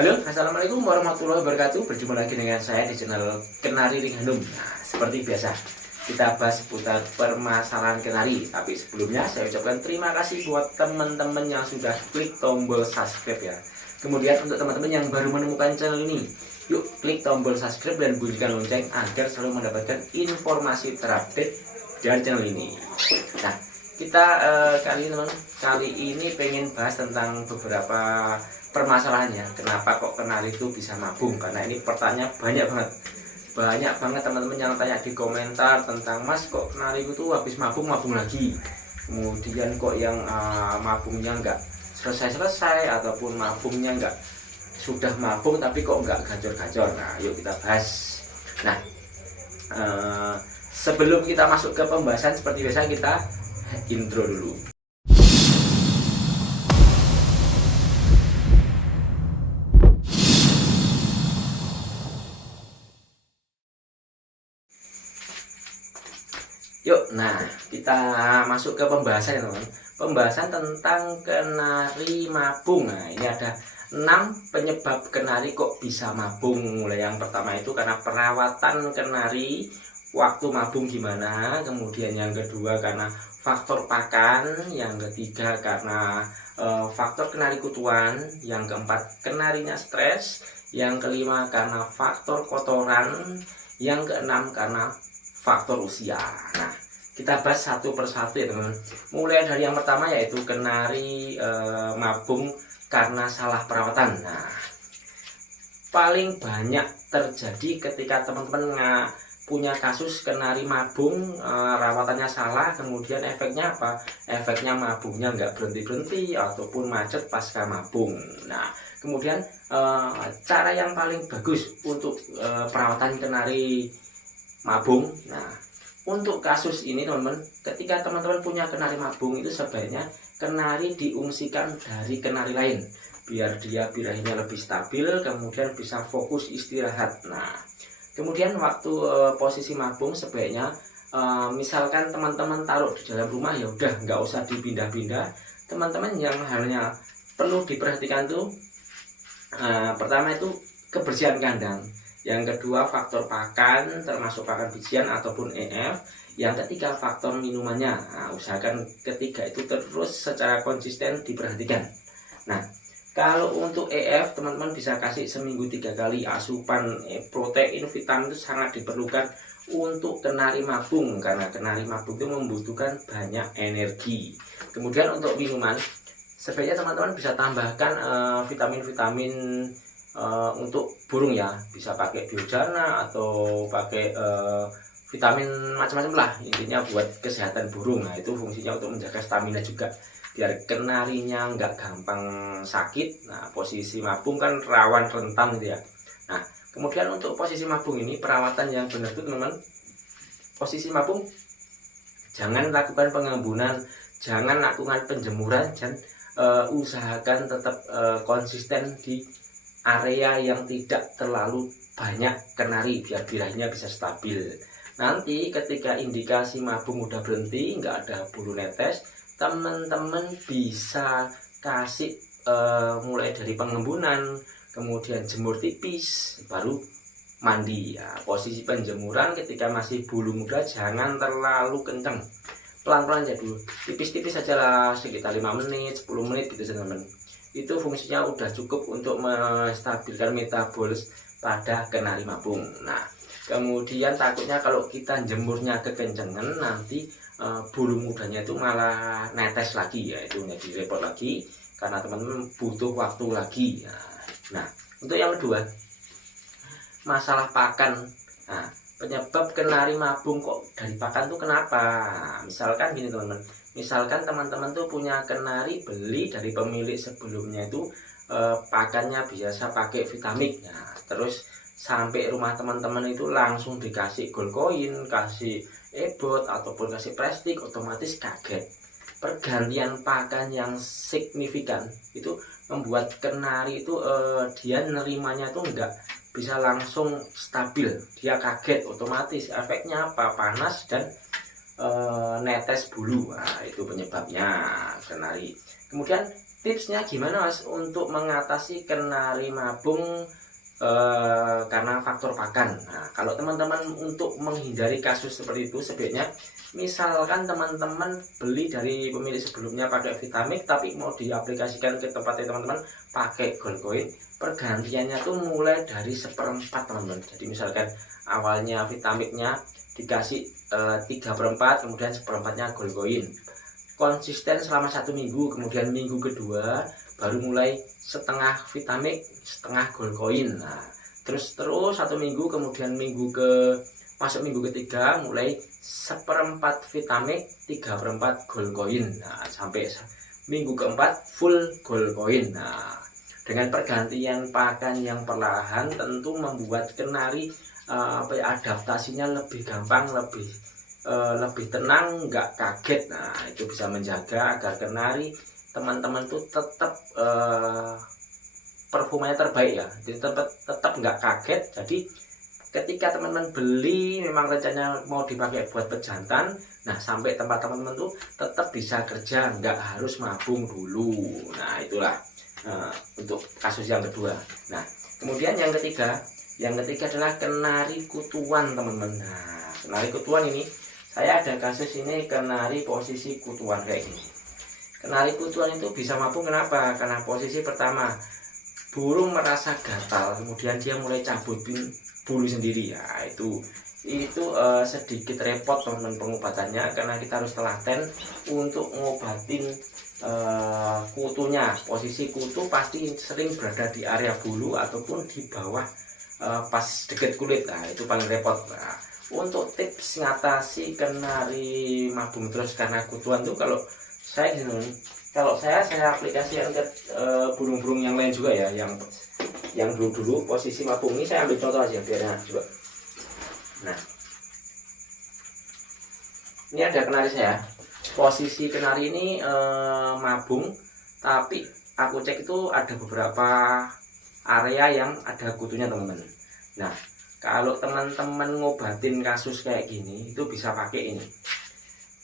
Halo, assalamualaikum warahmatullahi wabarakatuh. Berjumpa lagi dengan saya di channel Kenari Ring Hanum. Nah, seperti biasa kita bahas seputar permasalahan kenari. Tapi sebelumnya saya ucapkan terima kasih buat teman-teman yang sudah klik tombol subscribe ya. Kemudian untuk teman-teman yang baru menemukan channel ini, yuk klik tombol subscribe dan bunyikan lonceng agar selalu mendapatkan informasi terupdate dari channel ini. Nah, kita kali ini pengen bahas tentang beberapa permasalahannya. Kenapa kok kenari itu bisa mabung? Karena ini pertanyaan banyak banget teman-teman yang tanya di komentar tentang, Mas kok kenari itu habis mabung lagi, kemudian kok yang mabungnya nggak selesai ataupun mabungnya nggak sudah mabung tapi kok nggak gacor-gacor. Nah, yuk kita bahas. Nah, sebelum kita masuk ke pembahasan, seperti biasa kita intro dulu. Yuk, nah kita masuk ke pembahasan ya teman. Pembahasan tentang kenari mabung. Nah, ini ada 6 penyebab kenari kok bisa mabung. Mulai yang pertama itu karena perawatan kenari waktu mabung gimana. Kemudian yang kedua karena faktor pakan. Yang ketiga karena faktor kenari kutuan. Yang keempat kenarinya stres. Yang kelima karena faktor kotoran. Yang keenam karena faktor usia. Nah, kita bahas satu persatu ya teman-teman. Mulai dari yang pertama yaitu kenari mabung karena salah perawatan. Nah, paling banyak terjadi ketika teman-teman punya kasus kenari mabung, rawatannya salah, kemudian efeknya apa? Efeknya mabungnya nggak berhenti-berhenti ataupun macet pasca mabung. Nah, kemudian cara yang paling bagus untuk perawatan kenari mabung. Nah, untuk kasus ini teman-teman, ketika teman-teman punya kenari mabung itu sebaiknya kenari diungsikan dari kenari lain biar dia birahinya lebih stabil, kemudian bisa fokus istirahat. Nah, kemudian waktu posisi mabung sebaiknya misalkan teman-teman taruh di dalam rumah, ya udah nggak usah dipindah-pindah. Teman-teman yang hanya perlu diperhatikan tuh pertama itu kebersihan kandang. Yang kedua faktor pakan, termasuk pakan bijian ataupun EF. Yang ketiga faktor minumannya. Nah, usahakan ketiga itu terus secara konsisten diperhatikan. Nah, kalau untuk EF teman-teman bisa kasih seminggu 3 kali asupan protein, vitamin itu sangat diperlukan untuk kenari mabung, karena kenari mabung itu membutuhkan banyak energi. Kemudian untuk minuman, sebaiknya teman-teman bisa tambahkan vitamin-vitamin untuk burung ya, bisa pakai biojana atau pakai vitamin macam-macam lah, intinya buat kesehatan burung. Nah, itu fungsinya untuk menjaga stamina juga biar kenarinya nggak gampang sakit. Nah, posisi mabung kan rawan rentan gitu ya. Nah, kemudian untuk posisi mabung ini perawatan yang benar tuh teman-teman. Posisi mabung jangan lakukan pengembunan, jangan lakukan penjemuran, dan usahakan tetap konsisten di area yang tidak terlalu banyak kenari biar birahinya bisa stabil. Nanti ketika indikasi mabung udah berhenti, nggak ada bulu netes, teman-teman bisa kasih mulai dari pengembunan, kemudian jemur tipis, baru mandi ya. Posisi penjemuran ketika masih bulu muda jangan terlalu kenceng, pelan-pelan aja dulu, tipis-tipis saja lah, sekitar 5 menit 10 menit gitu teman-teman. Itu fungsinya udah cukup untuk menstabilkan metabolis pada kenari mabung. Nah, kemudian takutnya kalau kita jemurnya kekencengan, nanti bulu mudanya itu malah netes lagi ya, itu jadi repot lagi karena teman-teman butuh waktu lagi ya. Nah, untuk yang kedua masalah pakan. Nah, penyebab kenari mabung kok dari pakan tuh kenapa? Misalkan gini teman-teman, misalkan teman-teman tuh punya kenari, beli dari pemilik sebelumnya itu pakannya biasa pakai vitamik. Nah, terus sampai rumah teman-teman itu langsung dikasih gold coin, kasih ebot ataupun kasih plastik, otomatis kaget. Pergantian pakan yang signifikan itu membuat kenari itu dia nerimanya tuh enggak bisa langsung stabil, dia kaget, otomatis efeknya apa? Panas dan netes bulu. Nah, itu penyebabnya kenari. Kemudian tipsnya gimana Mas untuk mengatasi kenari mabung karena faktor pakan? Nah, kalau teman-teman untuk menghindari kasus seperti itu, sebaiknya misalkan teman-teman beli dari pemilik sebelumnya pakai Vitamix, tapi mau diaplikasikan ke tempatnya teman-teman pakai Goldcoin, pergantiannya tuh mulai dari 1/4 teman-teman. Jadi misalkan awalnya Vitamixnya dikasih 3/4, kemudian 1/4-nya Goldcoin, konsisten selama 1 minggu, kemudian minggu kedua baru mulai setengah Vitamix, setengah Goldcoin. Nah, terus 1 minggu, kemudian masuk minggu ketiga mulai 1/4 Vitamix, 3/4 Goldcoin. Nah, sampai minggu keempat full Goldcoin. Nah, dengan pergantian pakan yang perlahan tentu membuat kenari adaptasinya lebih gampang, lebih tenang, nggak kaget. Nah, itu bisa menjaga agar kenari teman-teman tuh tetap performanya terbaik ya, jadi tetap nggak kaget. Jadi ketika teman-teman beli memang rencananya mau dipakai buat pejantan, nah sampai tempat teman-teman tuh tetap bisa kerja, nggak harus mabung dulu. Nah, itulah untuk kasus yang kedua. Nah, kemudian yang ketiga adalah kenari kutuan teman-teman. Nah, kenari kutuan ini saya ada kasus ini, kenari posisi kutuan kayak gini. Kenari kutuan itu bisa mabung kenapa? Karena posisi pertama, burung merasa gatal, kemudian dia mulai cabutin bulu sendiri. Ya, itu sedikit repot teman-teman pengobatannya, karena kita harus telaten untuk ngobatin kutunya. Posisi kutu pasti sering berada di area bulu ataupun di bawah pas deket kulit. Nah, itu paling repot. Nah, untuk tips ngatasi kenari mabung terus karena kutuan tuh, kalau saya aplikasikan ke burung-burung yang lain juga ya, yang dulu posisi mabung ini saya ambil contoh aja biar enak juga. Nah, ini ada kenari saya, posisi kenari ini mabung, tapi aku cek itu ada beberapa area yang ada kutunya teman-teman. Nah, kalau teman-teman ngobatin kasus kayak gini itu bisa pakai ini,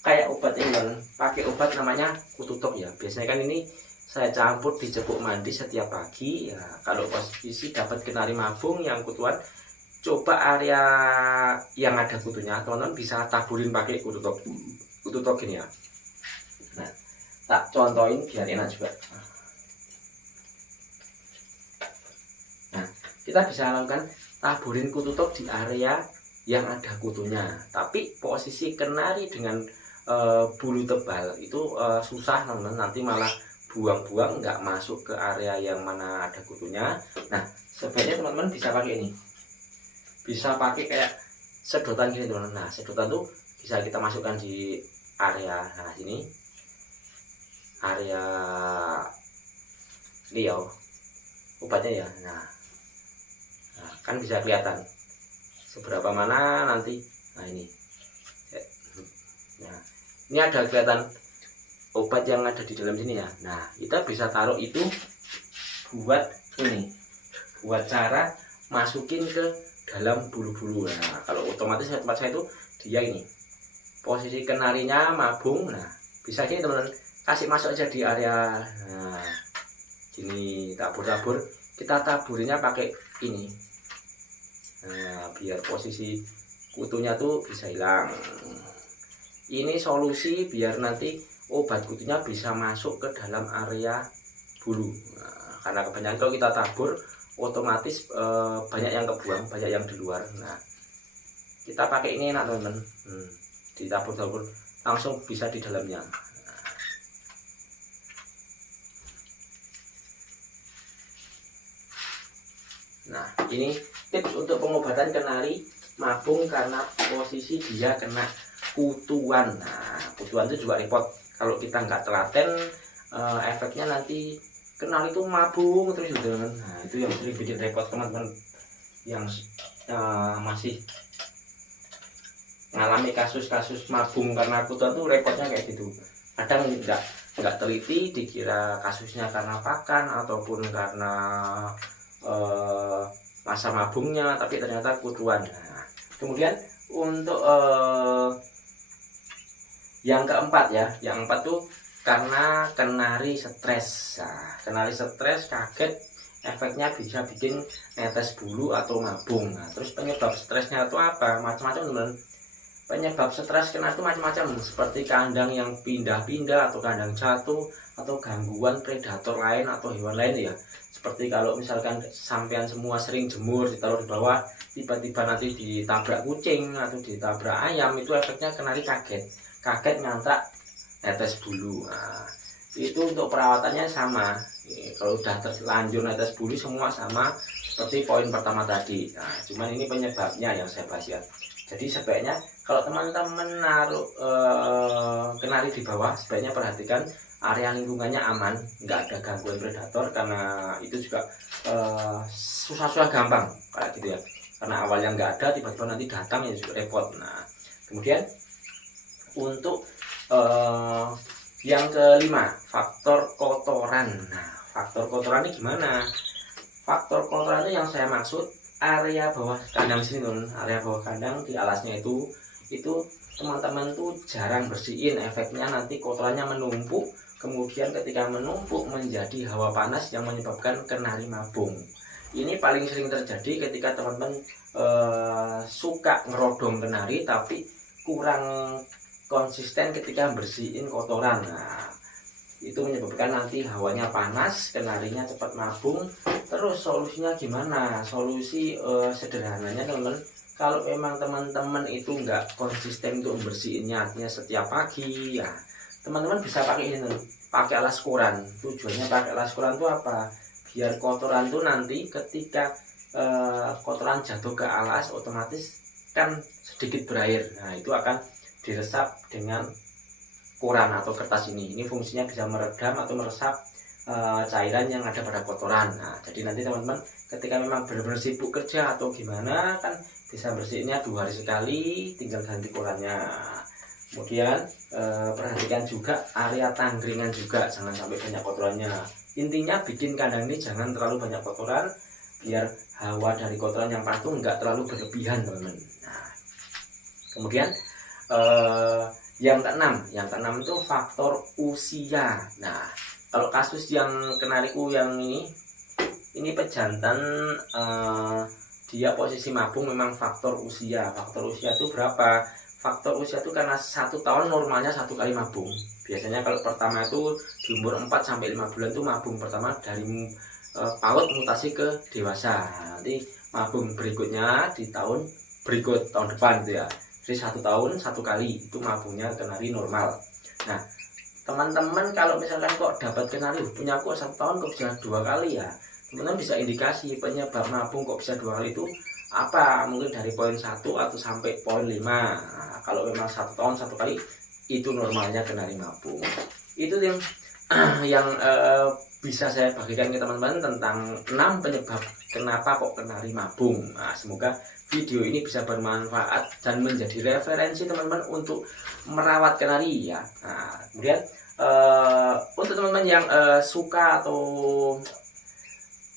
kayak obat ini kan, pakai obat namanya Kututok ya. Biasanya kan ini saya campur di cepuk mandi setiap pagi ya. Kalau posisi dapat kenari mabung yang kutuan, coba area yang ada kutunya teman-teman bisa taburin pakai Kututok gini ya. Nah, tak contohin biar enak juga. Nah, kita bisa lakukan taburin Kututok di area yang ada kutunya, tapi posisi kenari dengan bulu tebal itu susah teman-teman, nanti malah buang-buang nggak masuk ke area yang mana ada kutunya. Nah, sebaiknya teman-teman bisa pakai ini, bisa pakai kayak sedotan gini teman-teman. Nah, sedotan tuh bisa kita masukkan di area sini, area liau obatnya ya. Nah, kan bisa kelihatan seberapa mana nanti. Nah, ini ada kelihatan obat yang ada di dalam sini ya. Nah, kita bisa taruh itu buat cara masukin ke dalam bulu-bulu. Nah, kalau otomatis tempat saya itu dia ini posisi kenarinya mabung. Nah, bisa gini teman-teman, kasih masuk aja di area. Nah, gini tabur-tabur, kita taburnya pakai ini. Nah, biar posisi kutunya tuh bisa hilang. Ini solusi biar nanti obat kutunya bisa masuk ke dalam area bulu. Nah, karena kebanyakan kalau kita tabur otomatis banyak yang kebuang, banyak yang di luar. Nah, kita pakai ini enak teman-teman, ditabur-tabur langsung bisa di dalamnya. Nah, ini tips untuk pengobatan kenari mabung karena posisi dia kena kutuan. Nah, kutuan itu juga repot kalau kita nggak telaten, efeknya nanti kenari itu mabung terus gitu kan. Nah, itu yang sering bikin repot teman-teman yang masih ngalami kasus-kasus mabung karena kutuan tuh repotnya kayak gitu. Kadang nggak teliti, dikira kasusnya karena pakan ataupun karena masa mabungnya, tapi ternyata kutuan. Nah, kemudian untuk yang keempat tuh karena kenari stres. Nah, kenari stres kaget, efeknya bisa bikin netes bulu atau mabung. Nah, terus penyebab stresnya itu apa? Macam-macam teman. Penyebab stres kenari itu macam-macam, seperti kandang yang pindah-pindah atau kandang jatuh atau gangguan predator lain atau hewan lain ya. Seperti kalau misalkan sampean semua sering jemur ditaruh di bawah, tiba-tiba nanti ditabrak kucing atau ditabrak ayam, itu efeknya kenari kaget ngantrak netes bulu. Nah, itu untuk perawatannya sama. Kalau udah terlanjur netes bulu semua sama seperti poin pertama tadi. Nah, cuman ini penyebabnya yang saya bahas ya. Jadi sebaiknya kalau teman-teman naruh kenari di bawah, sebaiknya perhatikan area lingkungannya aman, nggak ada gangguan predator, karena itu juga susah-susah gampang kayak gitu ya. Karena awalnya nggak ada, tiba-tiba nanti datang ya juga repot. Nah, kemudian untuk yang kelima, faktor kotoran. Nah, faktor kotoran ini gimana? Faktor kotoran itu yang saya maksud area bawah kandang sini tuh, area bawah kandang di alasnya itu teman-teman tuh jarang bersihin. Efeknya nanti kotorannya menumpuk, kemudian ketika menumpuk menjadi hawa panas yang menyebabkan kenari mabung. Ini paling sering terjadi ketika teman-teman suka ngerodong kenari tapi kurang konsisten ketika bersihin kotoran. Nah, itu menyebabkan nanti hawanya panas, kenarinya cepat mabung. Terus solusinya gimana? Solusi sederhananya teman-teman, kalau memang teman-teman itu nggak konsisten untuk membersihinnya, artinya setiap pagi ya, teman-teman bisa pakai ini, pakai alas koran. Tujuannya pakai alas koran itu apa? Biar kotoran itu nanti ketika kotoran jatuh ke alas, otomatis kan sedikit berair. Nah, itu akan diresap dengan koran atau kertas ini. Ini fungsinya bisa meredam atau meresap cairan yang ada pada kotoran. Nah, jadi nanti teman-teman ketika memang benar-benar sibuk kerja atau gimana, kan bisa bersihinnya 2 hari sekali, tinggal ganti korannya. Kemudian perhatikan juga area tanggringan juga, jangan sampai banyak kotorannya. Intinya bikin kandang ini jangan terlalu banyak kotoran, biar hawa dari kotoran yang panas itu nggak terlalu berlebihan teman-teman. Nah, kemudian yang keenam itu faktor usia. Nah, kalau kasus yang kenariku yang ini pejantan, dia posisi mabung memang faktor usia. Faktor usia itu berapa? Faktor usia itu karena 1 tahun normalnya 1 kali mabung. Biasanya kalau pertama itu di umur 4 sampai 5 bulan itu mabung pertama dari PAUD mutasi ke dewasa. Nanti mabung berikutnya di tahun berikut, tahun depan gitu ya. Jadi 1 tahun 1 kali itu mabungnya kenari normal. Nah, teman-teman kalau misalkan kok dapat kenari punya kok 1 tahun kok bisa 2 kali ya, teman-teman bisa indikasi penyebab mabung kok bisa 2 kali itu apa. Mungkin dari poin 1 atau sampai poin 5. Nah, kalau memang 1 tahun 1 kali itu normalnya kenari mabung. Itu yang bisa saya bagikan ke teman-teman tentang 6 penyebab kenapa kok kenari mabung. Nah, semoga video ini bisa bermanfaat dan menjadi referensi teman-teman untuk merawat kenari ya. Nah, kemudian untuk teman-teman yang suka atau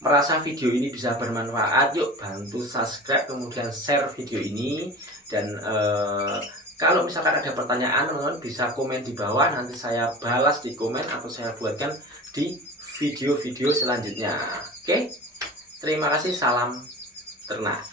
merasa video ini bisa bermanfaat, yuk bantu subscribe kemudian share video ini. Dan kalau misalkan ada pertanyaan, teman-teman bisa komen di bawah, nanti saya balas di komen atau saya buatkan di video-video selanjutnya. Oke, terima kasih, salam ternak.